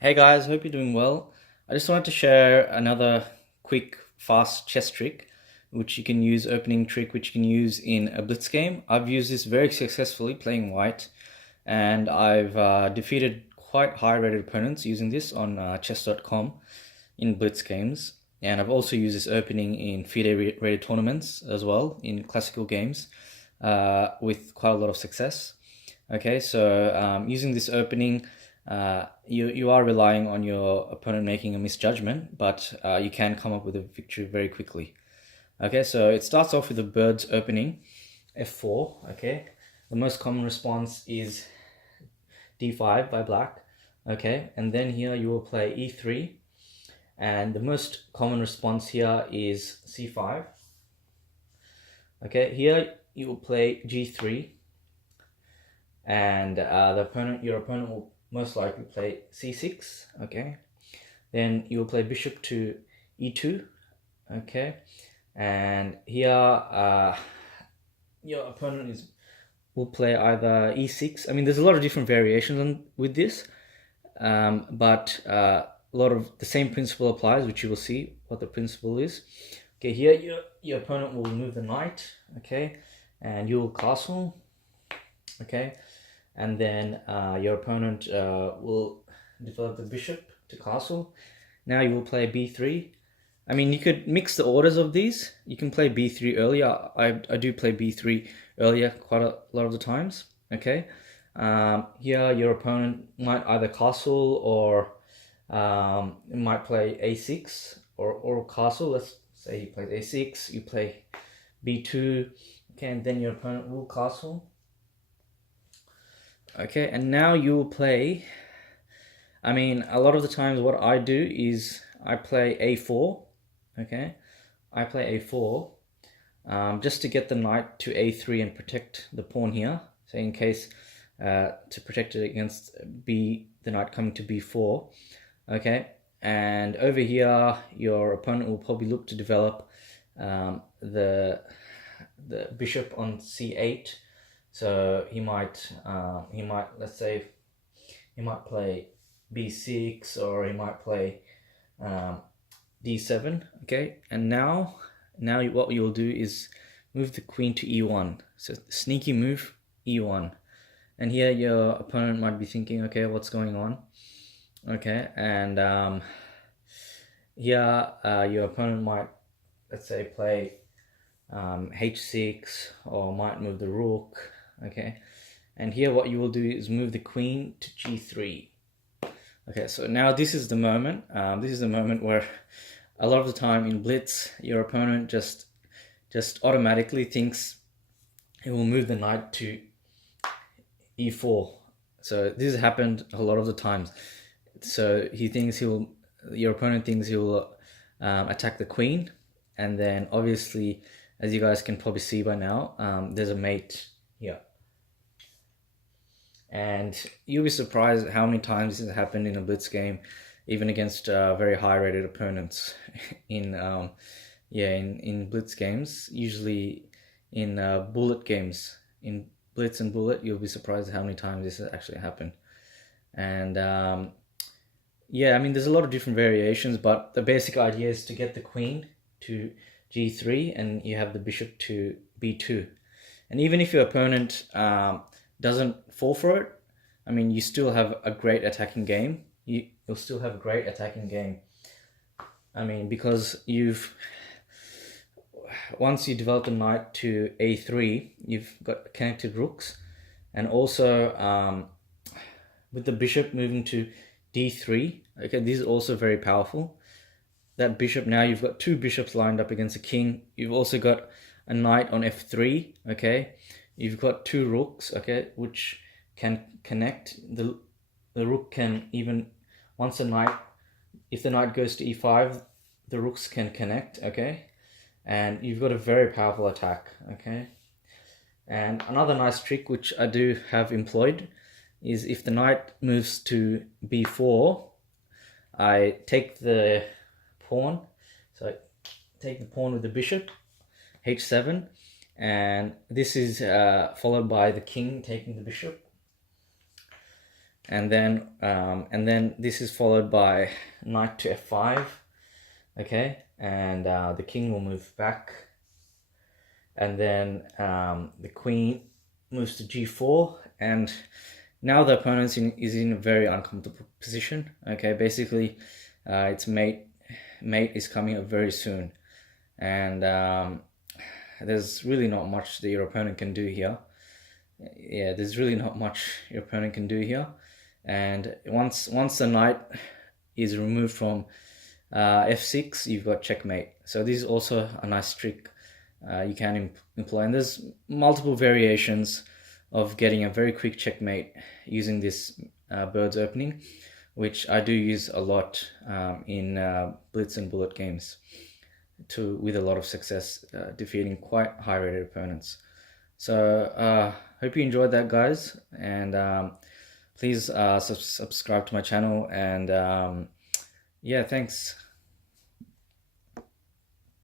Hey guys, hope you're doing well. I just wanted to share another quick, fast chess trick, which you can use, opening trick, which you can use in a blitz game. I've used this very successfully playing white, and I've defeated quite high-rated opponents using this on chess.com in blitz games. And I've also used this opening in FIDE rated tournaments as well in classical games with quite a lot of success. Okay, so using this opening, you are relying on your opponent making a misjudgment, but you can come up with a victory very quickly. Okay, so it starts off with a bird's opening, f4. Okay, the most common response is d5 by black. Okay, and then here you will play e3, and the most common response here is c5. Okay, here you will play g3, and your opponent will most likely play c6. Okay, then you will play bishop to e2. Okay, and here your opponent will play either e6. I mean, there's a lot of different variations with this, but a lot of the same principle applies, which you will see what the principle is. Okay, here your opponent will move the knight. Okay, and you will castle. Okay, and then your opponent will develop the bishop to castle. Now you will play b3. I mean, you could mix the orders of these. You can play b3 earlier. I do play b3 earlier quite a lot of the times. Okay, here your opponent might either castle or might play a6 or castle. Let's say he plays a6, you play b2. Okay, and then your opponent will castle. Okay, and now you will play, I mean, a lot of the times what I do is I play a4. Okay, I play a4 just to get the knight to a3 and protect the pawn here. So in case, to protect it against the knight coming to b4. Okay, and over here your opponent will probably look to develop the bishop on c8. So he might let's say he might play b6, or he might play d7. Okay, and now what you'll do is move the queen to e1. So sneaky move, e1. And here your opponent might be thinking, okay, what's going on? Okay, and here your opponent might, let's say, play h6, or might move the rook. Okay, and here what you will do is move the queen to g3. Okay, so now this is the moment. This is the moment where a lot of the time in blitz, your opponent just automatically thinks he will move the knight to e4. So this has happened a lot of the times. So your opponent thinks he will attack the queen, and then obviously, as you guys can probably see by now, there's a mate here. And you'll be surprised how many times this has happened in a blitz game, even against very high-rated opponents. in blitz games, usually in bullet games, in blitz and bullet, you'll be surprised how many times this has actually happened. And yeah, I mean, there's a lot of different variations, but the basic idea is to get the queen to g3, and you have the bishop to b2. And even if your opponent doesn't fall for it, I mean, you still have a great attacking game. You'll still have a great attacking game. I mean, because once you develop the knight to a3, you've got connected rooks, and also with the bishop moving to d3. Okay, this is also very powerful. That bishop, now you've got two bishops lined up against a king. You've also got a knight on f3. Okay, you've got two rooks. Okay, which can connect. The rook can even, once if the knight goes to e5, the rooks can connect. Okay, and you've got a very powerful attack. Okay, and another nice trick which I do have employed is if the knight moves to b4, I take the pawn. So I take the pawn with the bishop, h7, and this is followed by the king taking the bishop. and then this is followed by knight to f5. Okay, and the king will move back, and then the queen moves to g4, and now the opponent is in a very uncomfortable position. Okay, basically its mate is coming up very soon, and there's really not much that your opponent can do here. Yeah, there's really not much your opponent can do here. And once the knight is removed from f6, you've got checkmate. So this is also a nice trick you can employ, and there's multiple variations of getting a very quick checkmate using this bird's opening, which I do use a lot in blitz and bullet games with a lot of success, defeating quite high rated opponents. So hope you enjoyed that, guys, and please subscribe to my channel, and yeah, thanks.